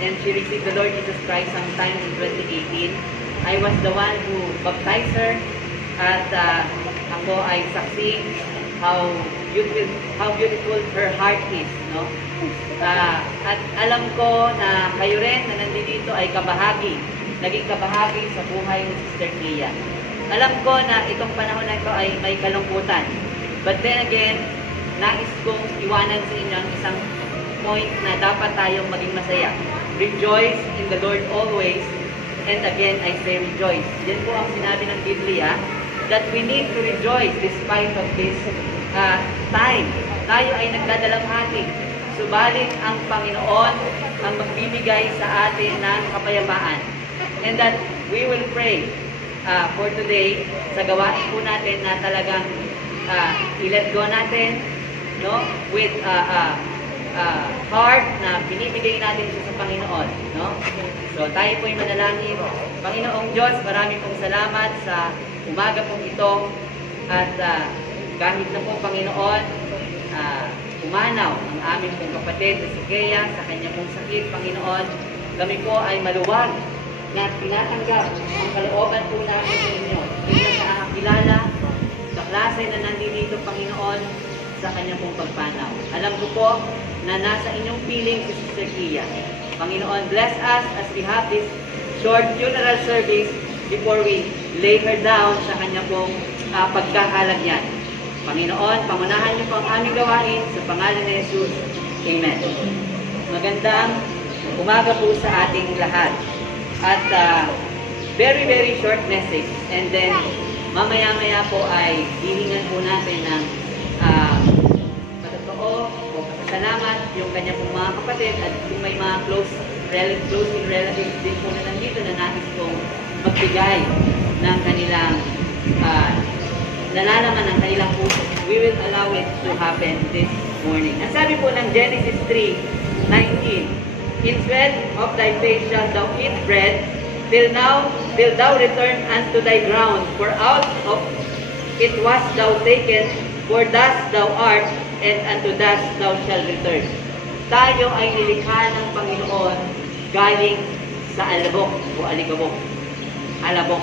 and she received the Lord Jesus Christ sometime in 2018. I was the one who baptized her at ako ay saksi how beautiful her heart is, no? At alam ko na kayo rin na nandito ay naging kabahagi sa buhay ni Sister Kia. Alam ko na itong panahon na ito ay may kalungkutan. But then again, nais kong iwanan sa inyo ang isang point na dapat tayong maging masaya. Rejoice in the Lord always. And again, I say rejoice. Yan po ang sinabi ng Biblia, that we need to rejoice despite of this time. Tayo ay nagdadalamhati. Subalit ang Panginoon ang magbibigay sa atin ng kapayapaan. And that we will pray for today sa gawain po natin na talagang i-let go natin, no? With heart na binibigay natin siya sa Panginoon, no? So tayo po'y manalangin. Panginoong Diyos, marami pong salamat sa umaga pong ito at kahit na po Panginoon umanaw ang aming pong kapatid na si Gea sa kanya pong sakit, Panginoon, kami po ay maluwag na tinatanggap ang kalooban po namin sa inyo. Hindi na nakakilala sa klase na nandito, Panginoon, sa kanyang pong pagpanaw. Alam ko po na nasa inyong piling si Sister Kia. Panginoon, bless us as we have this short funeral service before we lay her down sa kanyang pong pagkakalagyan. Panginoon, pangunahan niyo po ang aming gawain sa pangalan ni Jesus. Amen. Magandang umaga po sa ating lahat. At very, very short message. And then, mamaya-maya po ay hihingan po natin ng patotoo o pasasalamat yung kanya pong mga kapatid at kung may mga close relatives din po na nandito na nais pong magbigay ng kanilang nalalaman ng kanilang puso. We will allow it to happen this morning. Ang sabi po ng Genesis 3:19, in sweat of thy face shalt thou eat bread, till thou return unto thy ground, for out of it wast thou taken, for dust thou art, and unto dust thou shalt return. Tayo ay nilikha ng Panginoon galing sa alabok o alikabok. Alabok.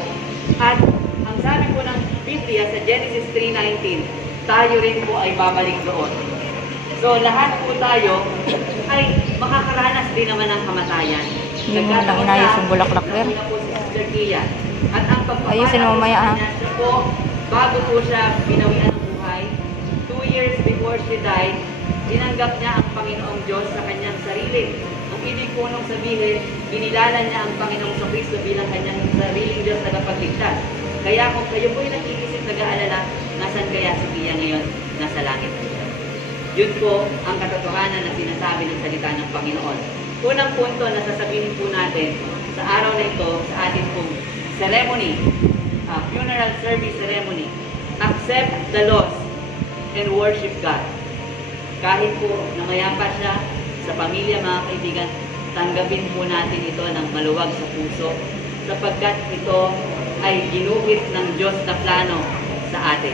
At ang sabi po ng Biblia sa Genesis 3:19, tayo rin po ay babalik doon. So lahat po tayo ay makakaranas din naman ng kamatayan. Hindi mo lang inayos yung bulaklak, Ver. At ang ayusin mo mamaya, niya po, bago po siya binawian ng buhay, 2 years before she died, tinanggap niya ang Panginoong Diyos sa kanyang sarili. Ang ibig po nung sabihin, inilala niya ang Panginoong Kristo bilang kanyang sariling Diyos na kapagligtas. Kaya kung kayo po'y nag-iisip, nag-aalala, nasan kaya si Pia ngayon? Nasa langit. Yun po ang katotohanan na sinasabi ng salita ng Panginoon. Unang punto na sasabihin po natin sa araw na ito, sa ating pong ceremony, funeral service ceremony, accept the loss and worship God. Kahit po nangyayapa siya sa pamilya, mga kaibigan, tanggapin po natin ito ng maluwag sa puso sapagkat ito ay ginuhit ng Diyos na plano sa atin.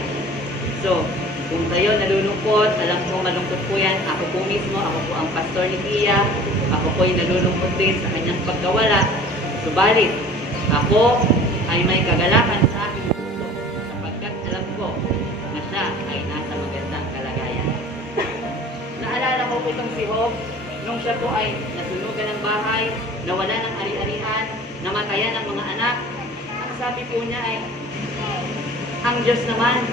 So, kung kayo nalulungkot, alam ko malungkot po yan. Ako po mismo, ako po ang pastor ni Pia. Ako po ay nalulungkot din sa kanyang pagkawala. Subalit, ako ay may kagalakan sa aking puso sapagkat alam ko na siya ay nasa magandang kalagayan. Naalala ko po itong si Job, nung siya po ay nasunugan ng bahay, nawala ng ari-arian, namatayan ng mga anak. Ang sabi po niya ay, ang Diyos naman,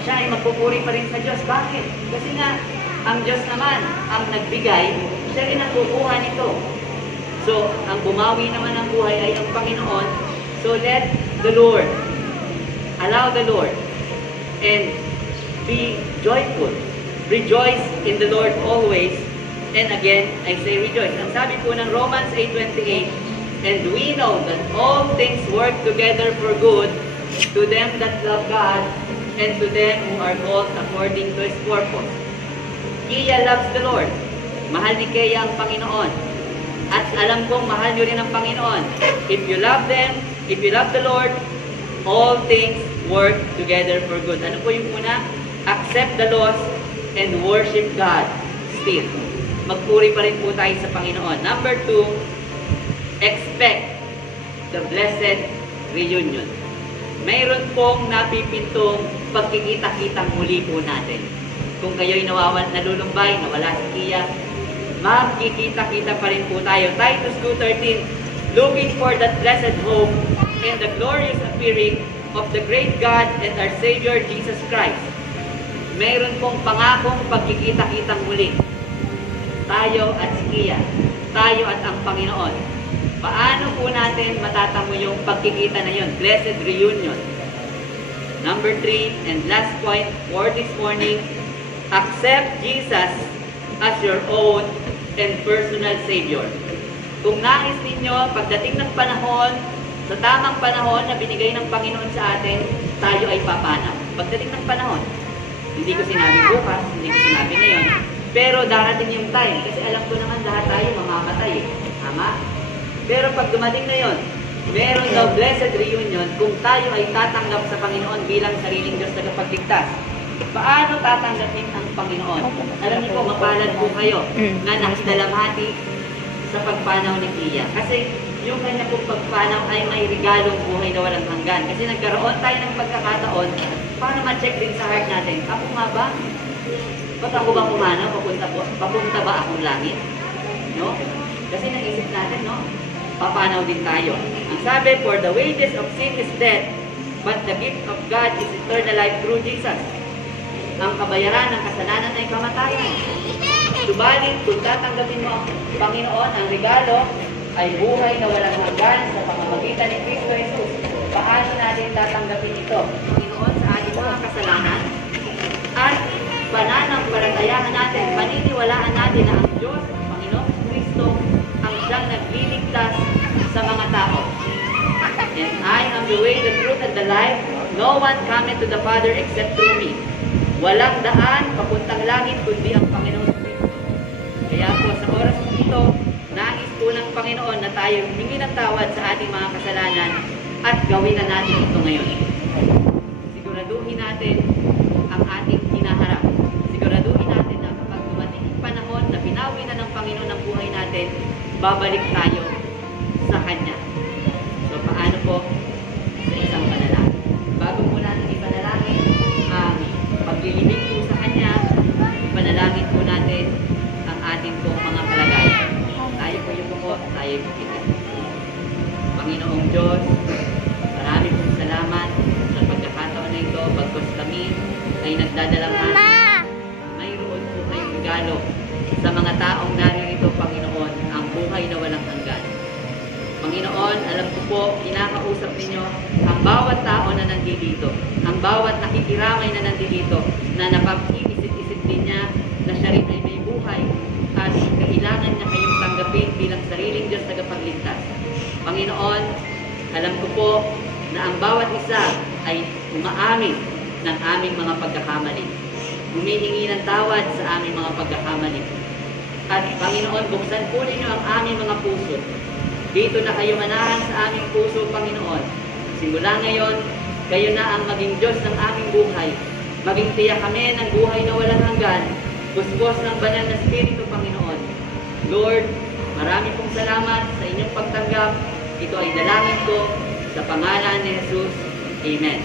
siya ay magpupuri pa rin sa Diyos. Bakit? Kasi nga, ang Diyos naman, ang nagbigay, siya rin ang kukuha nito. So, ang bumawi naman ng buhay ay ang Panginoon. So, let the Lord, allow the Lord, and be joyful. Rejoice in the Lord always. And again, I say rejoice. Ang sabi po ng Romans 8:28, and we know that all things work together for good to them that love God and to them who are called according to His purpose. Kia loves the Lord. Mahal ni Kia ang Panginoon. At alam kong mahal nyo rin ang Panginoon. If you love them, if you love the Lord, all things work together for good. Ano po yung una? Accept the loss and worship God still. magpuri pa rin po tayo sa Panginoon. Number 2, expect the blessed reunion. Mayroon pong napipintong pagkikita-kitang muli po natin. Kung kayo'y nalulumbay, nawala si Kia, magkikita-kita pa rin po tayo. Titus 2:13, looking for that blessed hope and the glorious appearing of the great God and our Savior Jesus Christ. Mayroon pong pangakong pagkikita-kitang muli. Tayo at si Kia, tayo at ang Panginoon. Paano po natin matatamo yung pagkikita na yun? Blessed reunion. Number 3 and last point for this morning, accept Jesus as your own and personal Savior. Kung nais ninyo, pagdating ng panahon, sa tamang panahon na binigay ng Panginoon sa atin, tayo ay papanaw. Pagdating ng panahon, hindi ko sinabi bukas, hindi ko sinabi ngayon, pero darating yung time, kasi alam ko naman lahat tayo mamamatay. Tama? Pero pag dumating na yon, meron daw blessed reunion kung tayo ay tatanggap sa Panginoon bilang sariling Diyos na kapagligtas. Paano tatanggapin ang Panginoon? Alam niyo po, mapalad po kayo na nakidalamhati sa pagpanaw ni Kia. Kasi yung kanya pong pagpanaw ay may regalong buhay na walang hanggan. Kasi nagkaroon tayo ng pagkakataon para ma-check din sa heart natin. Ako nga ba? Ba't ako ba pumanaw? Papunta ba akong langit? No? Kasi naisip natin, no? Papanaw din tayo. Ang sabi, for the wages of sin is death, but the gift of God is eternal life through Jesus. Ang kabayaran ng kasalanan ay kamatayan. Subalit, kung tatanggapin mo ang Panginoon, ang regalo ay buhay na walang hanggan sa pamamagitan ni Kristo Jesus. Paano natin tatanggapin ito? Panginoon sa ating mga kasalanan at pananampalatayaan natin, paniniwalaan natin na ang Diyos, ang Panginoon Kristo, ang siyang nagliligtas sa mga tao. And I am the way, the truth, and the life. No one cometh to the Father except through me. Walang daan papuntang langit kundi ang Panginoon Kristo. Kaya po sa oras po ito, nais po ng Panginoon na tayo humingi ng tawad sa ating mga kasalanan at gawin na natin ito ngayon. Siguraduhin natin ang ating hinaharap. Siguraduhin natin na kapag dumating ang panahon na binawi na ng Panginoon ang buhay natin, babalik tayo sa Kanya. So, paano po? Sa isang panalangin. Bago po natin ipanalangin ang paglilibing po sa Kanya, ipanalangin po natin ang ating pong mga kalagayan. Tayo po yung po, tayo po kita. Panginoong Diyos, marami pong salamat sa pagkakataon na ito. Bagkus kami ay nagdadalamhan. Mayroon po kayong regalo sa mga taong naririto, Panginoon, ang buhay na walang hanggan. Panginoon, alam ko po, kinakausap ninyo ang bawat tao na nandito, ang bawat nakikiramay na nandito, na napag-iisip-isip din niya na siya rin ay may buhay at kailangan niya kayong tanggapin bilang sariling Diyos tagapagligtas. Panginoon, alam ko po na ang bawat isa ay umaamin ng aming mga pagkakamali. Humihingi ng tawad sa aming mga pagkakamali. At Panginoon, buksan po ninyo ang aming mga puso. Dito na kayo manahan sa aming puso, Panginoon. Simula ngayon, kayo na ang maging Diyos ng aming buhay. Maging tiyak kami ng buhay na walang hanggan. Busbos ng banal na Espiritu, Panginoon. Lord, marami pong salamat sa inyong pagtanggap. Ito ay dalangin ko sa pangalan ni Jesus. Amen.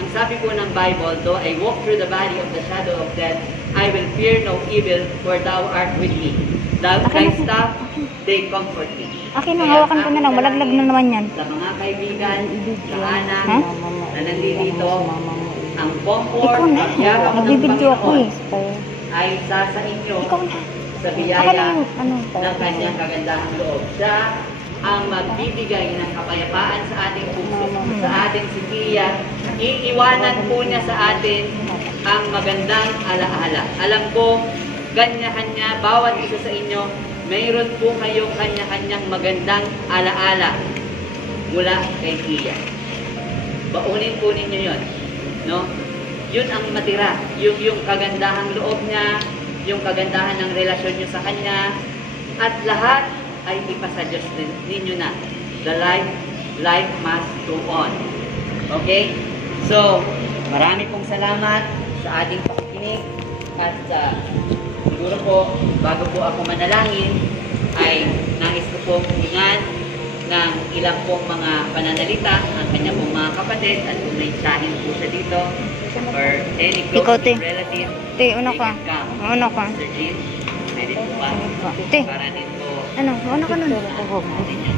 Ang sabi po ng Bible, though I walk through the valley of the shadow of death, I will fear no evil, for thou art with me. Thy staff, they comfort me. Akin na, hawakan ko na lang. Malaglag na naman yan. Sa mga kaibigan, sa anak, na nandito, ang comfort, Ikaw na. ang yakap ng Nagbibidyo ako Panginoon eh. ay isa sa inyo Ikaw na. sa Akin na biyaya yung ano. ng kanyang kagandahang loob. Siya ang magbibigay ng kapayapaan sa ating puso, sa ating sikiya. Iiwanan po niya sa atin ang magandang alaala. Alam ko, kanya-kanya, bawat isa sa inyo, mayroon po kayong kanya-kanyang magandang alaala mula kay Kia. Baunin po ninyo yun. No? Yun ang matira. Yung kagandahang loob niya, yung kagandahan ng relasyon niyo sa Kanya, at lahat ay ipasa Diyos ninyo na. The life must go on. Okay? So, marami pong salamat sa ating pakikinig at sa siguro po, bago po ako manalangin, ay nais ko pong hingan ng ilang pong mga pananalita ang kanya pong mga kapatid at kung naisahin po siya dito or any Ikaw, close te. relative. Te, una ka. they can come. Una ka. Sir Jean, pwede po ba? Te. Para din po Ano? Una ka nun. natin yan.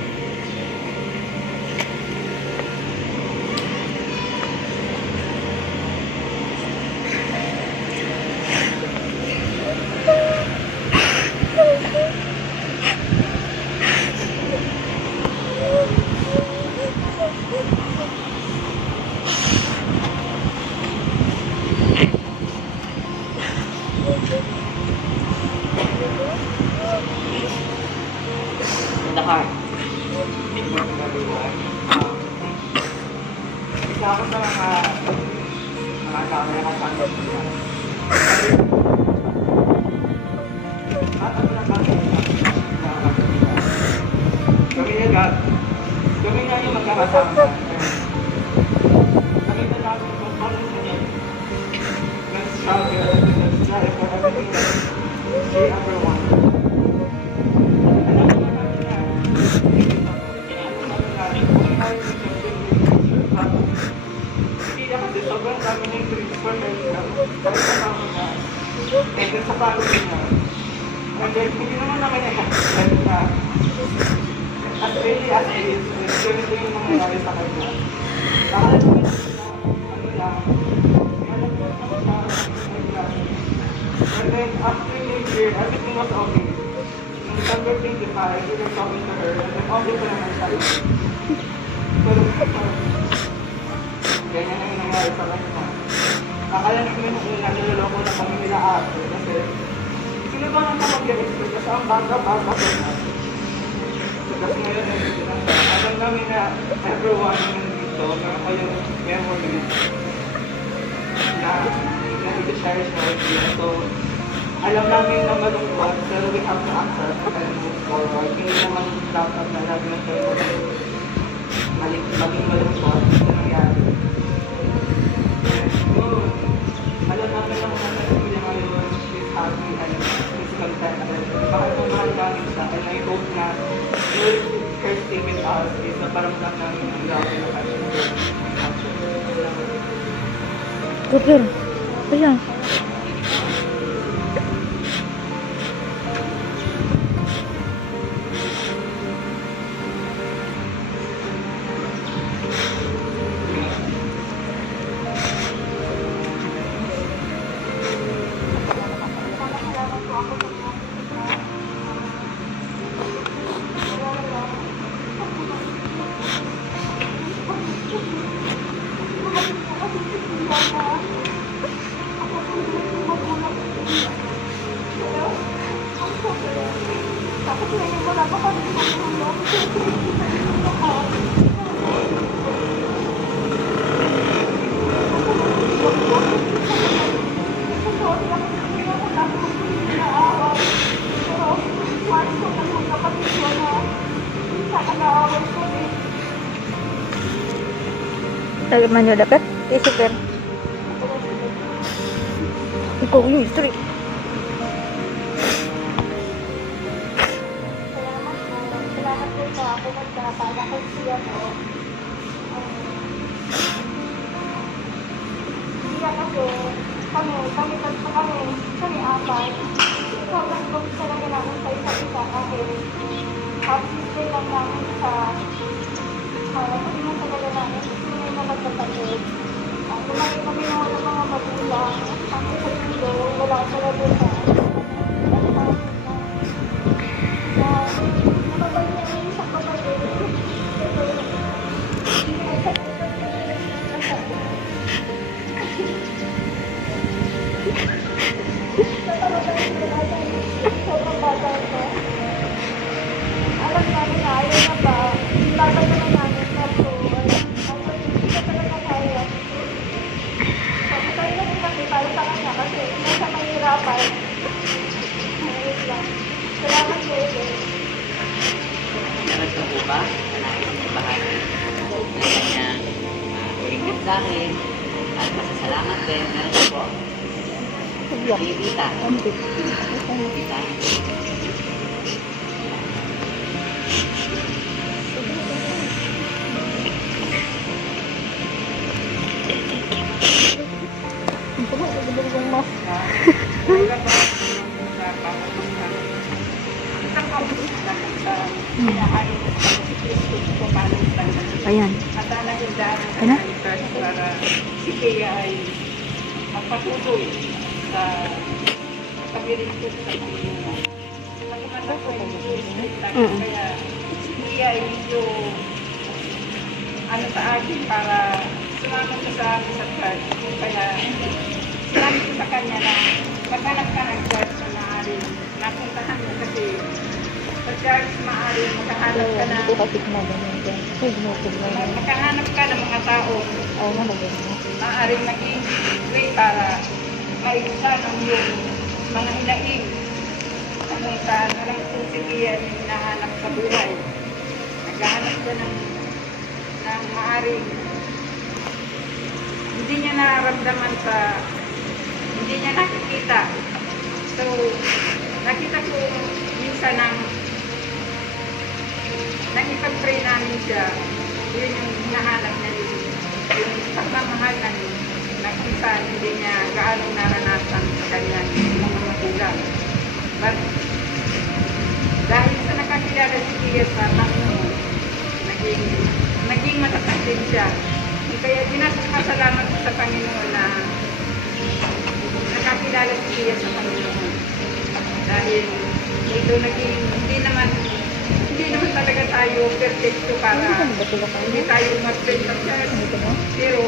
In the heart. Isa ako sa mga tao na nakatanggap nila. At ako na kami ni God, kami na yung magkakasama. Nakita namin kung paano niya nag-struggle, nag-strive for everything that she ever wanted. Alam mo naman na, hindi na kasi sobrang dami na yung treats for her. Kahit kasama na, and then sa family niya. And then, hindi naman namin na-expect na as really as it is, ganito yung mangyayari sa kanya. Akala ko na, ano lang, alam ko naman siya, and then, after New Year, everything was okay. Nung December 25, we were talking to her, and then okay pa naman siya. Pero, ganyan ang nangyari sa kanya. Akala namin nung una, niloloko na kami nila ate, kasi sino ba nang mag-expect kasi ang bata-bata ko na. Kasi ngayon ay alam namin na everyone nandito, meron kayong memories na i-cherish na with you. So, alam namin na malungkot, pero we have to accept and move forward. Hindi naman dapat na lagi na tayo maging malungkot sa nangyari. And yun, alam namin na mga nagpili ngayon, she's happy and she's contented. Bakit kung mahal namin siya, and I hope na her stay with us is na paramdam namin yung love na kanya. Super. Ayan. Lagi man yun dapat. Eh, super. Ikaw yun, istri. Salamat po sa ako magkakala siya po. Siya kasi kami apat. Sobrang gusto talaga namin sa isa't isa kasi half-sister lang namin sa hindi mo talaga namin hindi na magkapatid. Lumaki kami ng mga magulang. Ang isa dito, wala talaga sa napabalik niya yung isang kapatid. Sobrang bata ko. Alam namin na ayaw na ba, bata naman namin na po. Hindi ka talaga kaya. Sabi tayo na rin kasi para sa kanya kasi nasa mahirapan. Ayun lang. Salamat po ulit. Meron ka po ba na nais na bahagi ng kanyang uling mensahe at pasasalamat din? Meron ka po? Tita. Tita. Wala ba sa pamamukan? Isang kamusta sa pinahari sa Kristo kung paano talaga. Ayan. At nahindaan Ano? ang Christ para si Kea ay magpatuloy sa pagbiringkod sa Panginoon. Nakumanda ko yung kaya si Kea ay medyo sa akin para sumama ko sa amin sa church. Kaya sinabi ko sa kanya na maghanap ka ng church na maaaring napuntahan mo kasi sa church maaaring makahanap ka na makahanap ka ng mga tao maaaring maging way para maibsan ang iyong mga hinaing kung saan walang susigiyan yung hinahanap sa buhay. Naghahanap ka ng maaaring hindi niya nararamdaman hindi niya nakikita. So, nakita ko minsan nang ipag-pray namin siya, yun yung hinahanap niya, yung pagmamahal na minsan hindi niya gaano naranasan sa kanyang mga magulang. But, dahil sa nakakilala si Tia sa Panginoon, naging matatag din siya. Kaya dinasalamat ko sa Panginoon na nakakilala si Tia sa Panginoon. Dahil ito naging, hindi naman talaga tayo perfecto para hindi tayo mag-friend sa church. Pero,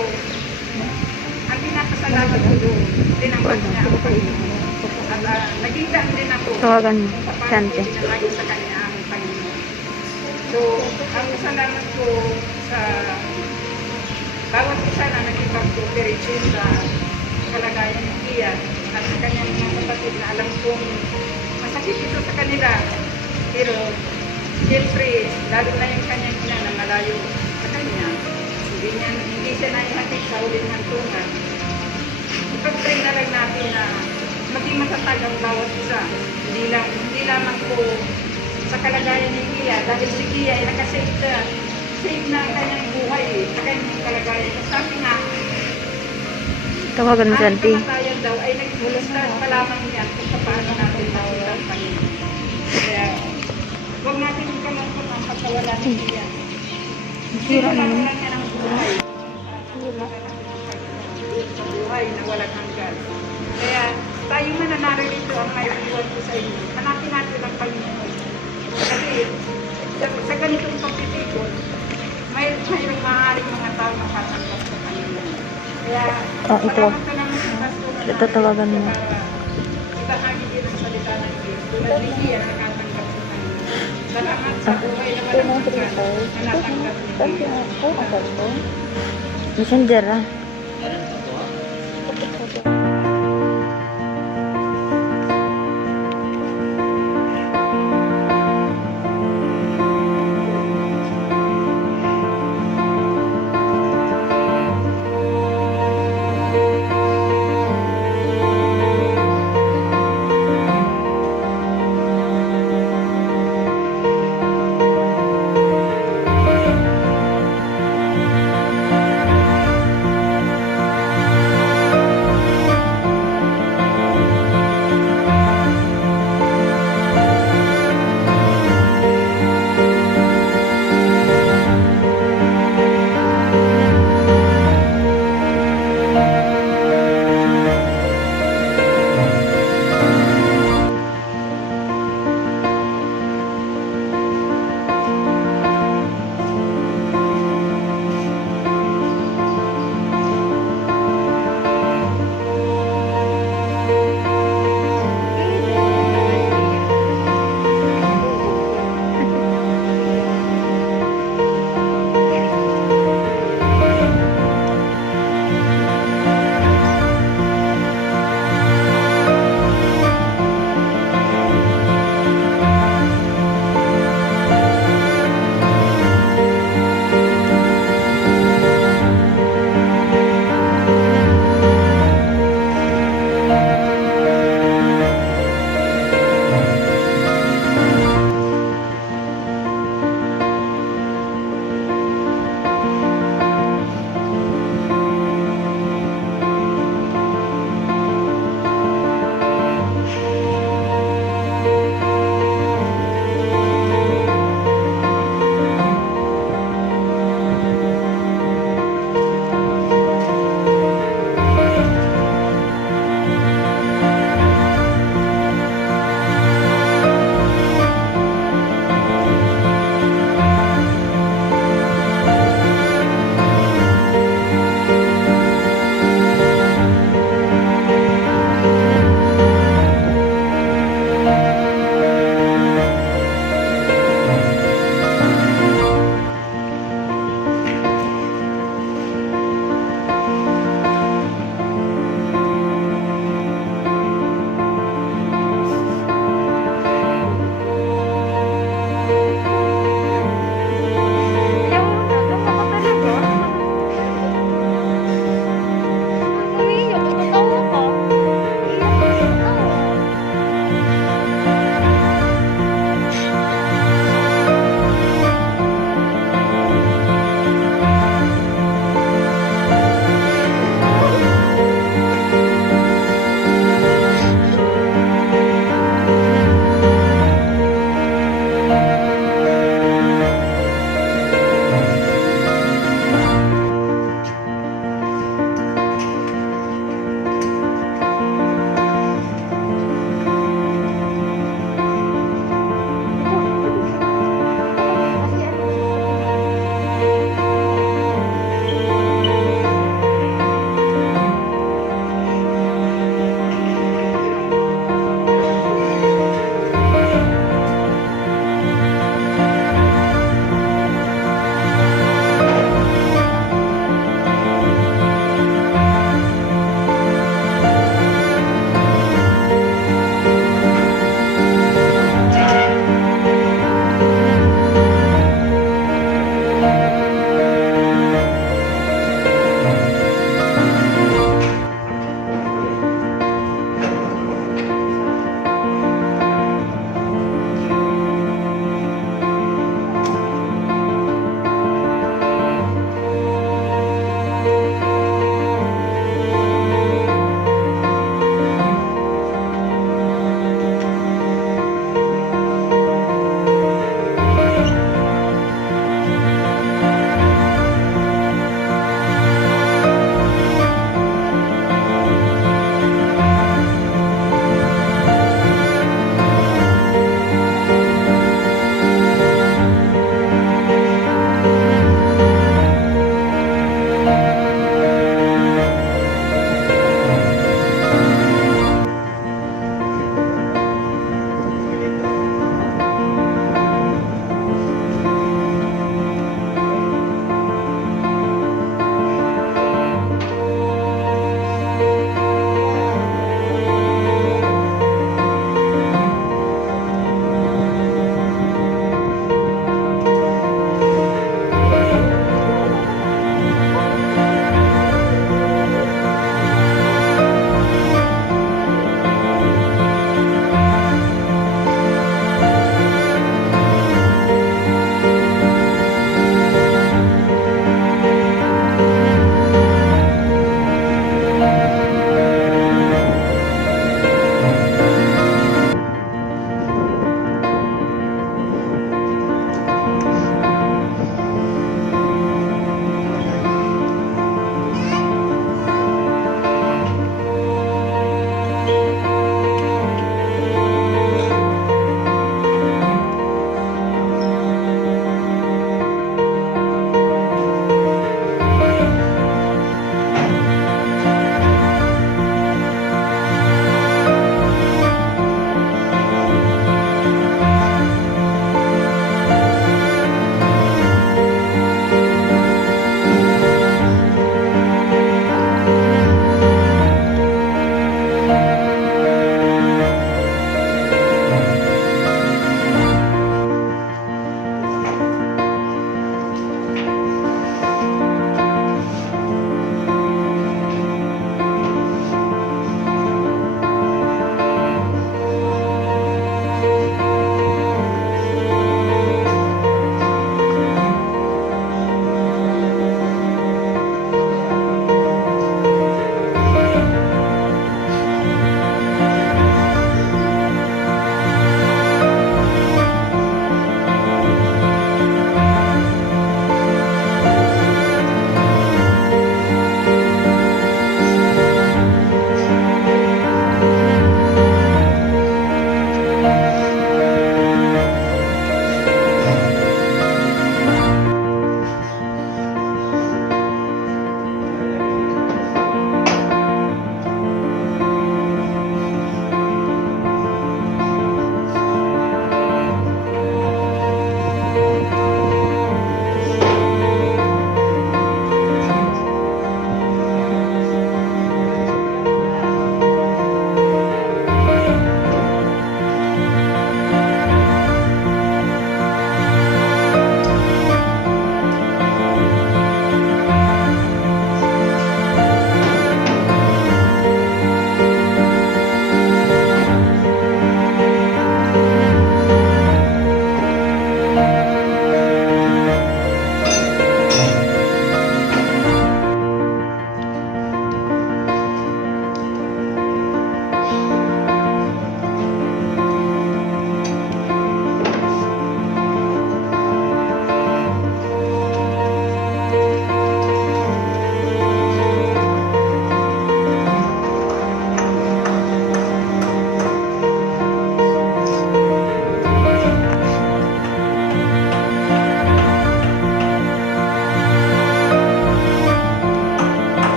ang pinapasalamat ko doon, tinanggap niya ang Panginoon. At naging daan din ako. Tawagan mo. Kung paano Sante. pinatayo sa kanya ang Panginoon. So, ang salamat ko sa bawat isa na nag-cooperation sa kalagayan ni Tia at sa kanyang mga kapatid na alam kong masakit ito sa kanila. Pero, siyempre, lalo na yung kanyang ina na malayo sa kanya, hindi siya naihatid sa ulit ng tungan. Ipag-pray na lang natin na maging matatag ang bawat isa. Hindi lamang po sa kalagayan ni Tia, dahil si Tia ay save na ang kanyang buhay sa kanyang kalagayan. Sabi nga, Tawagan mo si ang Auntie. kamatayan daw ay nagmulustad pa lamang niya kung paano natin makita ang Panginoon. Kaya, huwag natin yung kamangkot ang pagkawala ni Tia. Sira Sira naman. lang niya ng buhay. Sa buhay na walang hanggan. Kaya, tayo man na naririto ang may iwan ko sa inyo. Hanapin natin ang Panginoon. Kasi, sa ganitong pagtitikon, mayroong maaaring mga tao na katanggap sa Panginoon. Kaya, Ito. salamat ka naman sa pastor na Ito, tawagan mo. para ibahagi din ang salita ng Diyos. Tulad ni Tia, nakatanggap sa Panginoon. Salamat sa buhay na walang hanggan na natanggap ni Tia. Messenger ah. Meron pa po.